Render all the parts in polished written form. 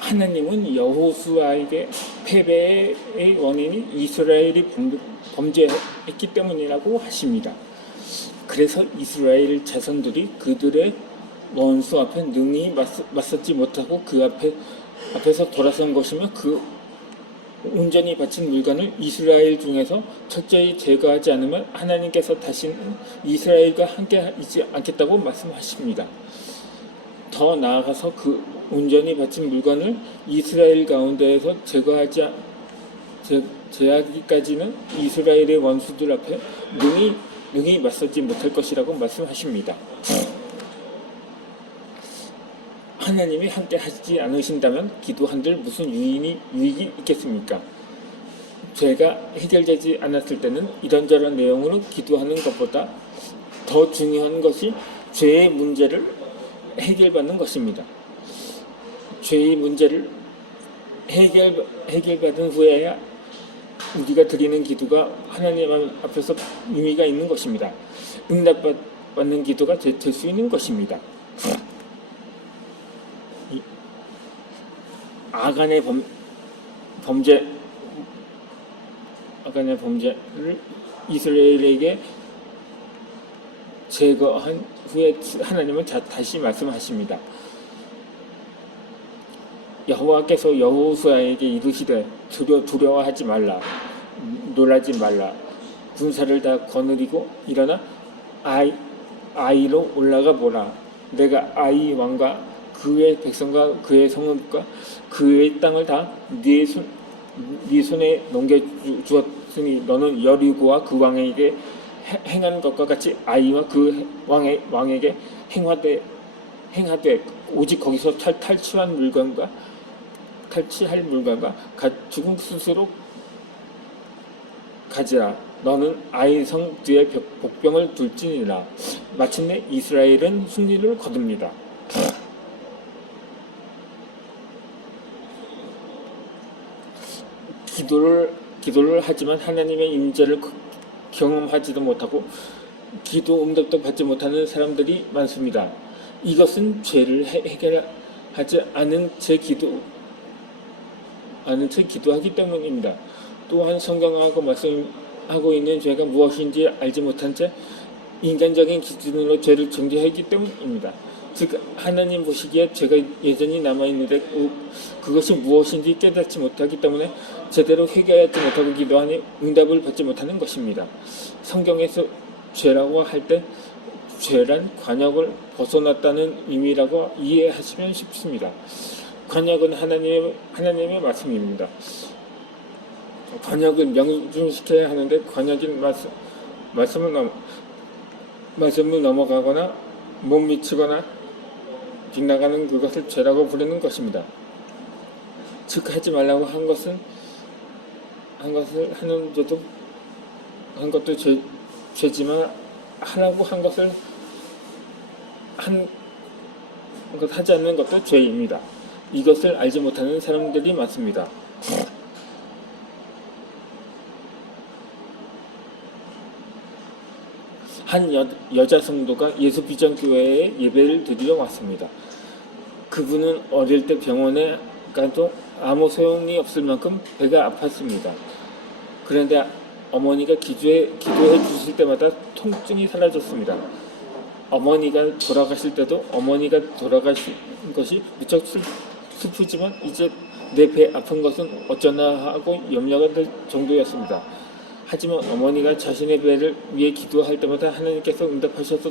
하나님은 여호수아에게 패배의 원인이 이스라엘이 범죄했기 때문이라고 하십니다. 그래서 이스라엘 자손들이 그들의 원수 앞에 능히 맞섰지 못하고 그 앞에서 돌아선 것이며 그 온전히 바친 물건을 이스라엘 중에서 철저히 제거하지 않으면 하나님께서 다시는 이스라엘과 함께 있지 않겠다고 말씀하십니다. 더 나아가서 그 온전히 바친 물건을 이스라엘 가운데에서 제하기까지는 이스라엘의 원수들 앞에 능히 맞서지 못할 것이라고 말씀하십니다. 하나님이 함께 하시지 않으신다면 기도한들 무슨 유익이 있겠습니까? 죄가 해결되지 않았을 때는 이런저런 내용으로 기도하는 것보다 더 중요한 것이 죄의 문제를 해결받는 것입니다. 죄의 문제를 해결받은 후에야 우리가 드리는 기도가 하나님 앞에서 의미가 있는 것입니다. 응답받는 기도가 될 수 있는 것입니다. 아간의 범죄를 이스라엘에게 제거한 후에 하나님은 다시 말씀하십니다. 여호와께서 여호수아에게 이르시되 두려워하지 말라, 놀라지 말라. 군사를 다 거느리고 일어나 아이로 올라가 보라. 내가 아이 왕과 그의 백성과 그의 성읍과 그의 땅을 다 네 손에 넘겨주었으니 너는 여리고와 그 왕에게 행한 것과 같이 아이와 그 왕에게 행하되 오직 거기서 탈취할 물건과 죽은 스스로 가지라. 너는 아이 성 뒤에 복병을 둘지니라. 마침내 이스라엘은 승리를 거둡니다. 기도를 하지만 하나님의 임재를 경험하지도 못하고 기도 응답도 받지 못하는 사람들이 많습니다. 이것은 죄를 해결하지 않은 채 기도하기 때문입니다. 또한 성경하고 말씀하고 있는 죄가 무엇인지 알지 못한 채 인간적인 기준으로 죄를 정죄하기 때문입니다. 즉 하나님 보시기에 죄가 여전히 남아있는데 그것이 무엇인지 깨닫지 못하기 때문에 제대로 회개하지 못하고 기도하니 응답을 받지 못하는 것입니다. 성경에서 죄라고 할 때 죄란 관역을 벗어났다는 의미라고 이해하시면 쉽습니다. 관역은 하나님의 말씀입니다. 관역을 명중시켜야 하는데 관역인 말씀을 넘어가거나 못 미치거나 빗나가는 그것을 죄라고 부르는 것입니다. 즉 하지 말라고 한 것을 한 것도 죄지만 하라고 한 것을 하지 않는 것도 죄입니다. 이것을 알지 못하는 사람들이 많습니다. 한 여자 성도가 예수 비전교회에 예배를 드리러 왔습니다. 그분은 어릴 때 병원에 가도 아무 소용이 없을 만큼 배가 아팠습니다. 그런데 어머니가 기도해 주실 때마다 통증이 사라졌습니다. 어머니가 돌아가실 때도 어머니가 돌아가신 것이 무척 슬프지만 이제 내 배 아픈 것은 어쩌나 하고 염려가 될 정도였습니다. 하지만 어머니가 자신의 배를 위해 기도할 때마다 하나님께서 응답하셔서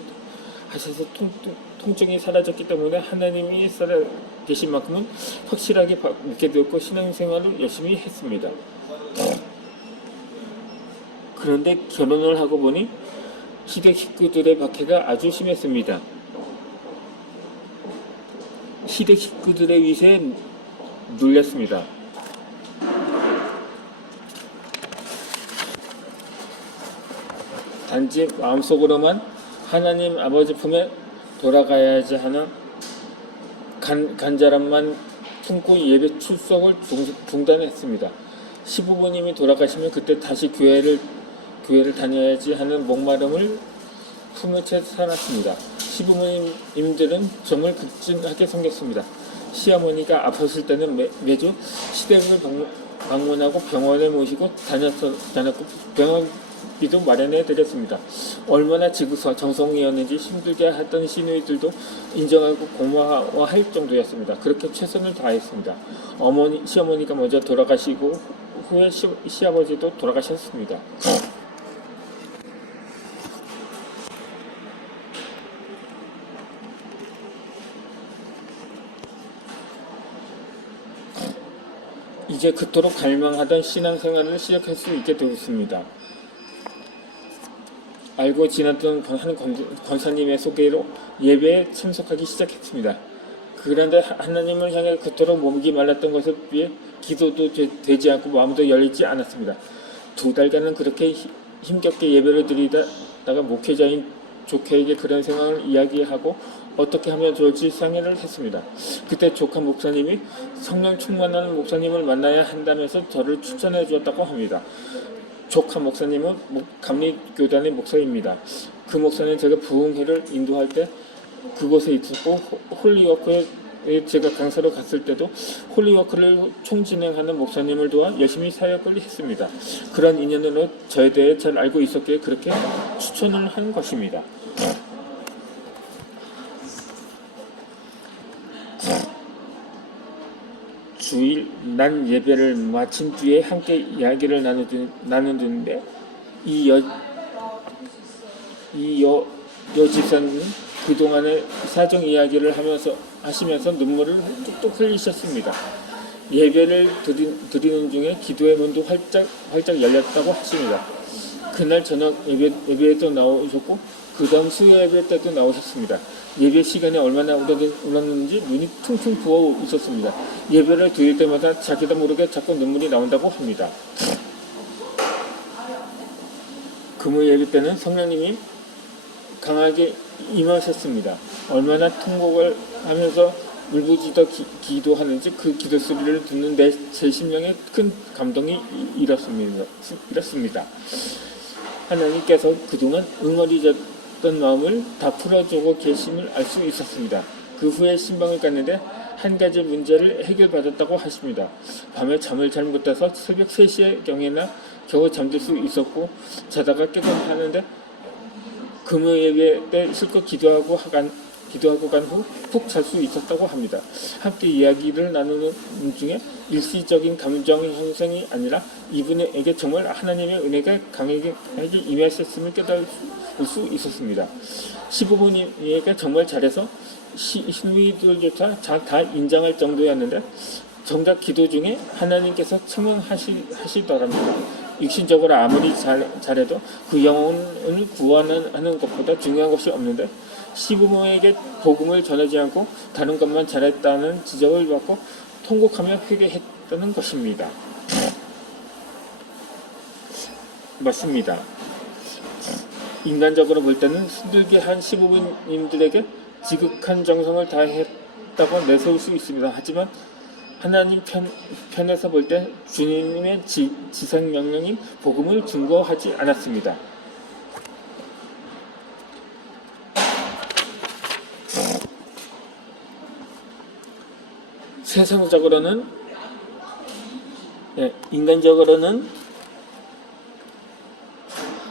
통증이 사라졌기 때문에 하나님이 살아계신 만큼은 확실하게 믿게 되었고 신앙생활을 열심히 했습니다. 그런데 결혼을 하고 보니 시댁 식구들의 박해가 아주 심했습니다. 시댁 식구들의 위세에 눌렸습니다. 단지 마음속으로만 하나님 아버지 품에 돌아가야지 하는 간절함만 품고 예배 출석을 중단했습니다. 시부모님이 돌아가시면 그때 다시 교회를 다녀야지 하는 목마름을 품에 채 살았습니다. 시부모님들은 정말 극진하게 생겼습니다. 시어머니가 아팠을 때는 매주 시댁을 방문하고 병원에 모시고 다녔고 병원비도 마련해 드렸습니다. 얼마나 지구서 정성이었는지 힘들게 했던 시누이들도 인정하고 고마워할 정도였습니다. 그렇게 최선을 다했습니다. 시어머니가 먼저 돌아가시고 후에 시아버지도 돌아가셨습니다. 이제 그토록 갈망하던 신앙생활을 시작할 수 있게 되었습니다. 알고 지났던 한 권사님의 소개로 예배에 참석하기 시작했습니다. 그런데 하나님을 향해 그토록 몸이 말랐던 것에 비해 기도도 되지 않고 마음도 열리지 않았습니다. 2달간은 그렇게 힘겹게 예배를 드리다가 목회자인 조카에게 그런 상황을 이야기하고 어떻게 하면 좋을지 상의를 했습니다. 그때 조카 목사님이 성령 충만한 목사님을 만나야 한다면서 저를 추천해 주었다고 합니다. 조카 목사님은 감리교단의 목사입니다. 그 목사는 제가 부흥회를 인도할 때 그곳에 있었고 홀리워크에 제가 강사로 갔을 때도 홀리워크를 총진행하는 목사님을 도와 열심히 사역을 했습니다. 그런 인연으로 저에 대해 잘 알고 있었기에 그렇게 추천을 한 것입니다. 주일 난 예배를 마친 뒤에 함께 이야기를 나누는데 이 여집사는 그동안의 사정 이야기를 하시면서 눈물을 뚝뚝 흘리셨습니다. 예배를 드리는 중에 기도의 문도 활짝 열렸다고 하십니다. 그날 저녁 예배에도 나오셨고 그 다음 수요 예배 때도 나오셨습니다. 예배 시간에 얼마나 울었는지 눈이 퉁퉁 부어 있었습니다. 예배를 드릴 때마다 자기도 모르게 자꾸 눈물이 나온다고 합니다. 금요 예배 때는 성령님이 강하게 임하셨습니다. 얼마나 통곡을 하면서 울부짖어 기도하는지 그 기도 소리를 듣는 제 심령에 큰 감동이 일었습니다. 하나님께서 그동안 응어리졌던 마음을 다 풀어주고 계심을 알 수 있었습니다. 그 후에 신방을 갔는데 한 가지 문제를 해결받았다고 하십니다. 밤에 잠을 잘 못 자서 새벽 3시에 경에나 겨우 잠들 수 있었고 자다가 깨닫하는데 금요 예배 때 실컷 기도하고 간 후 푹 잘 수 있었다고 합니다. 함께 이야기를 나누는 중에 일시적인 감정 형성이 아니라 이분에게 정말 하나님의 은혜가 강하게 임하셨음을 깨달을 수 있었습니다. 시부모님에게 정말 잘해서 시누이들조차 다 인정할 정도였는데 정작 기도 중에 하나님께서 청명하시더랍니다. 육신적으로 아무리 잘해도 그 영혼을 구원하는 것보다 중요한 것이 없는데 시부모에게 복음을 전하지 않고 다른 것만 잘했다는 지적을 받고 통곡하며 회개했다는 것입니다. 맞습니다. 인간적으로 볼 때는 힘들게 한 시부모님들에게 지극한 정성을 다했다고 내세울 수 있습니다. 하지만 하나님 편에서 볼 때 주님의 지상명령인 복음을 증거하지 않았습니다. 세상적으로는 인간적으로는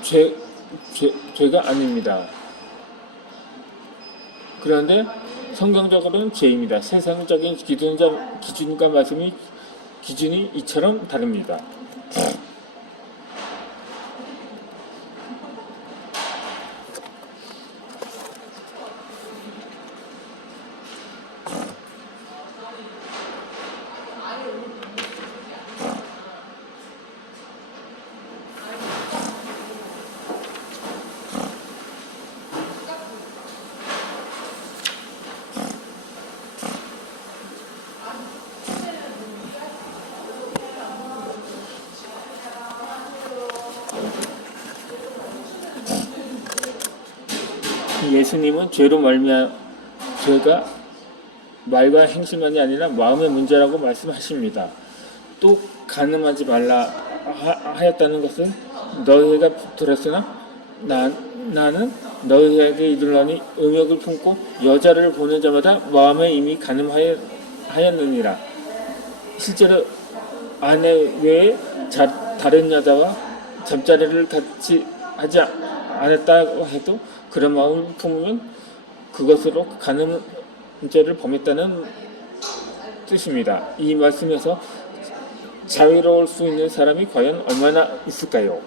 죄가 아닙니다. 그런데 성경적으로는 죄입니다. 세상적인 기준과 말씀이 기준이 이처럼 다릅니다. 예수님은 죄가 말과 행실만이 아니라 마음의 문제라고 말씀하십니다. 또 간음하지 말라 하였다는 것은 너희가 들었으나 나는 너희에게 이르노니 음욕을 품고 여자를 보는 자마다 마음에 이미 간음하였느니라 하였느니라. 실제로 아내 외에 다른 여자와 잠자리를 같이 하지 않았다고 해도 그런 마음을 품으면 그것으로 간음죄를 범했다는 뜻입니다. 이 말씀에서 자유로울 수 있는 사람이 과연 얼마나 있을까요?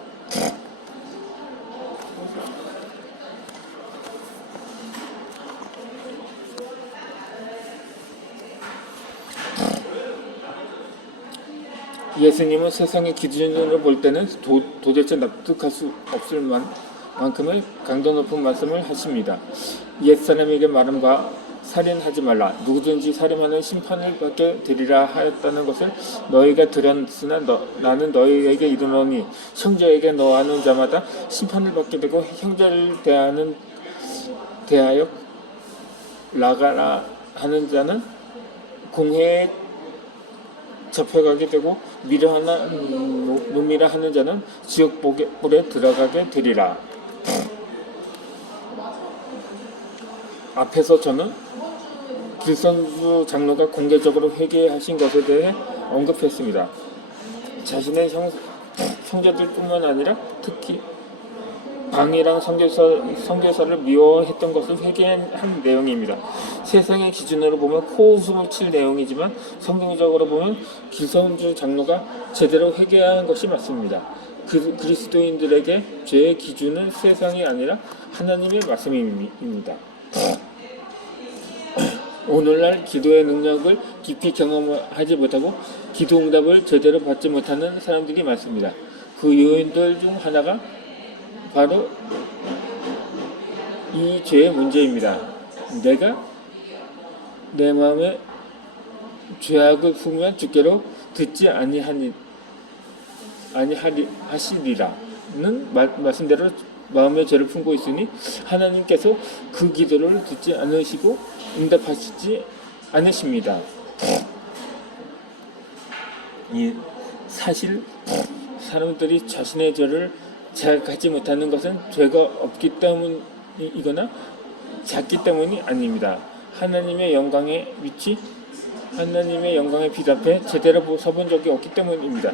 예수님은 세상의 기준으로 볼 때는 도대체 납득할 수 없을 만큼의 강도 높은 말씀을 하십니다. 옛사람에게 말한 바 살인하지 말라. 누구든지 살인하는 심판을 받게 되리라 하였다는 것을 너희가 들었으나 나는 너희에게 이르노니 형제에게 너하는 자마다 심판을 받게 되고 형제를 대하여 나가라 하는 자는 공회에 잡혀가게 되고 놈이라 하는 자는 지옥불에 들어가게 되리라. 앞에서 저는 길선주 장로가 공개적으로 회개하신 것에 대해 언급했습니다. 자신의 형제들뿐만 아니라 특히 방이랑 선교사를 미워했던 것을 회개한 내용입니다. 세상의 기준으로 보면 코웃음을 칠 내용이지만 성경적으로 보면 길선주 장로가 제대로 회개한 것이 맞습니다. 그리스도인들에게 죄의 기준은 세상이 아니라 하나님의 말씀입니다. 오늘날 기도의 능력을 깊이 경험하지 못하고 기도 응답을 제대로 받지 못하는 사람들이 많습니다. 그 요인들 중 하나가 바로 이 죄의 문제입니다. 내가 내 마음에 죄악을 품으면 주께로 듣지 아니하시리라는 말씀대로 마음의 죄를 품고 있으니 하나님께서 그 기도를 듣지 않으시고 응답하시지 않으십니다. 사실 사람들이 자신의 죄를 자각하지 못하는 것은 죄가 없기 때문이거나 작기 때문이 아닙니다. 하나님의 영광의 빛 앞에 제대로 서본 적이 없기 때문입니다.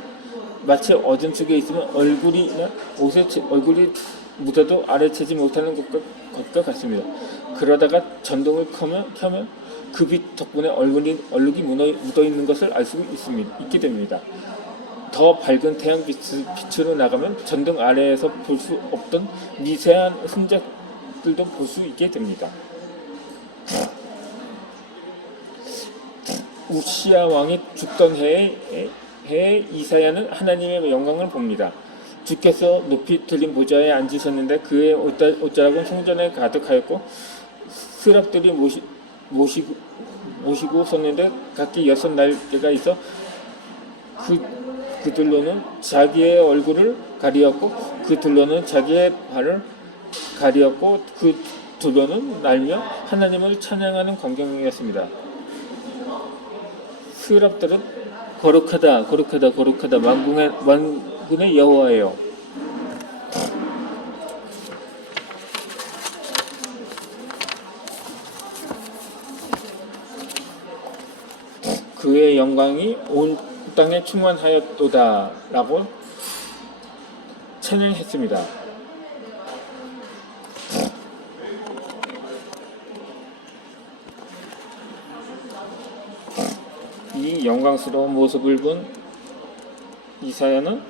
마치 어둠 속에 있으면 얼굴이나 옷에 얼굴이 묻어도 알아채지 못하는 것과 같습니다. 그러다가 전등을 켜면 그 빛 덕분에 얼룩이 묻어있는 것을 알 수 있게 됩니다. 더 밝은 태양 빛으로 나가면 전등 아래에서 볼 수 없던 미세한 흔적들도 볼 수 있게 됩니다. 우시야 왕이 죽던 해에 이사야는 하나님의 영광을 봅니다. 주께서 높이 들린 보좌에 앉으셨는데 그의 옷자락은 성전에 가득하였고 스랍들이 모시고 섰는데 각기 6날개가 있어 그들로는 자기의 얼굴을 가리었고 그들로는 자기의 발을 가리었고 그들로는 날며 하나님을 찬양하는 광경이었습니다. 스랍들은 거룩하다 만군의 여호와예요. 그의 영광이 온 땅에 충만하였도다 라고 찬양했습니다. 이 영광스러운 모습을 본 이사야는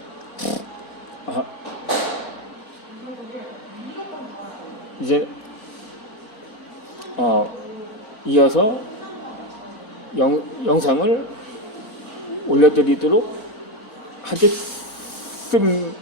이제 이어서 영상을 올려드리도록 하겠습니다.